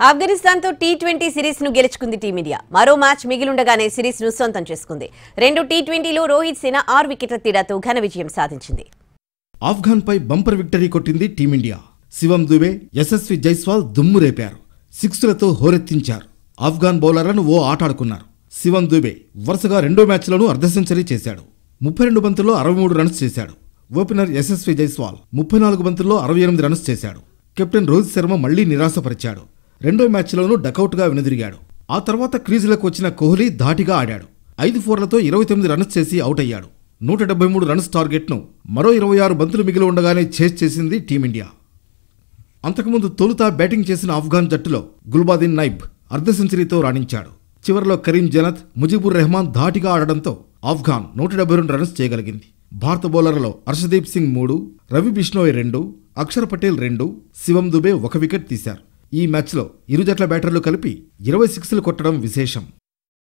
ఆఫ్ఘనిస్తాన్తో T20 సిరీస్ను గెలుచుకుంది team India. మరో మ్యాచ్ మిగిలుండగానే సిరీస్ను సొంతం చేసుకుంది. 2 టీ20లో రోహిత్ సేన 6 వికెట్ల తేడాతో ఘన విజయం సాధించింది. ఆఫ్ఘాన్పై బంపర్ విక్టరీ కొట్టింది టీమిండియా. శివం దుబే, యశస్వి జైస్వాల్ దుమ్ము రేపారు. సిక్స్లతో హోరెత్తించారు. ఆఫ్ఘాన్ బౌలర్లను ఓ ఆటాడుకున్నారు. శివం దుబే వరుసగా రెండో మ్యాచ్లోనూ అర్ధ సెంచరీ చేశాడు. 32 బంతుల్లో 63 రన్స్ చేశాడు. ఓపెనర్ యశస్వి జైస్వాల్ 34 బంతుల్లో 68 రన్స్ చేశాడు. కెప్టెన్ రోహిత్ శర్మ మళ్లీ నిరాశపరిచాడు. రెండో మ్యాచ్లోనూ డకౌట్గా వెనుదిరిగాడు. ఆ తర్వాత క్రీజులకు వచ్చిన కోహ్లీ ధాటిగా ఆడాడు. 5 ఫోర్లతో 29 రన్స్ చేసి అవుట్ అయ్యాడు. 173 రన్స్ టార్గెట్ను మరో 26 బంతులు మిగిలి ఉండగానే చేజ్ చేసింది టీమిండియా. అంతకుముందు తొలుత బ్యాటింగ్ చేసిన ఆఫ్ఘాన్ జట్టులో గుల్బాదిన్ నైబ్ అర్ధ సెంచరీతో రాణించాడు. చివరిలో కరీం జనత్, ముజిబుర్ రెహమాన్ ధాటిగా ఆడడంతో ఆఫ్ఘాన్ 172 రన్స్ చేయగలిగింది. భారత బౌలర్లలో హర్షదీప్ సింగ్ 3, రవి బిష్ణోయ్ 2, అక్షర్ పటేల్ 2, శివం దుబే 1 వికెట్ తీశారు. ఈ మ్యాచ్లో ఇరు జట్ల బ్యాటర్లు కలిపి 20 సిక్స్లు కొట్టడం విశేషం.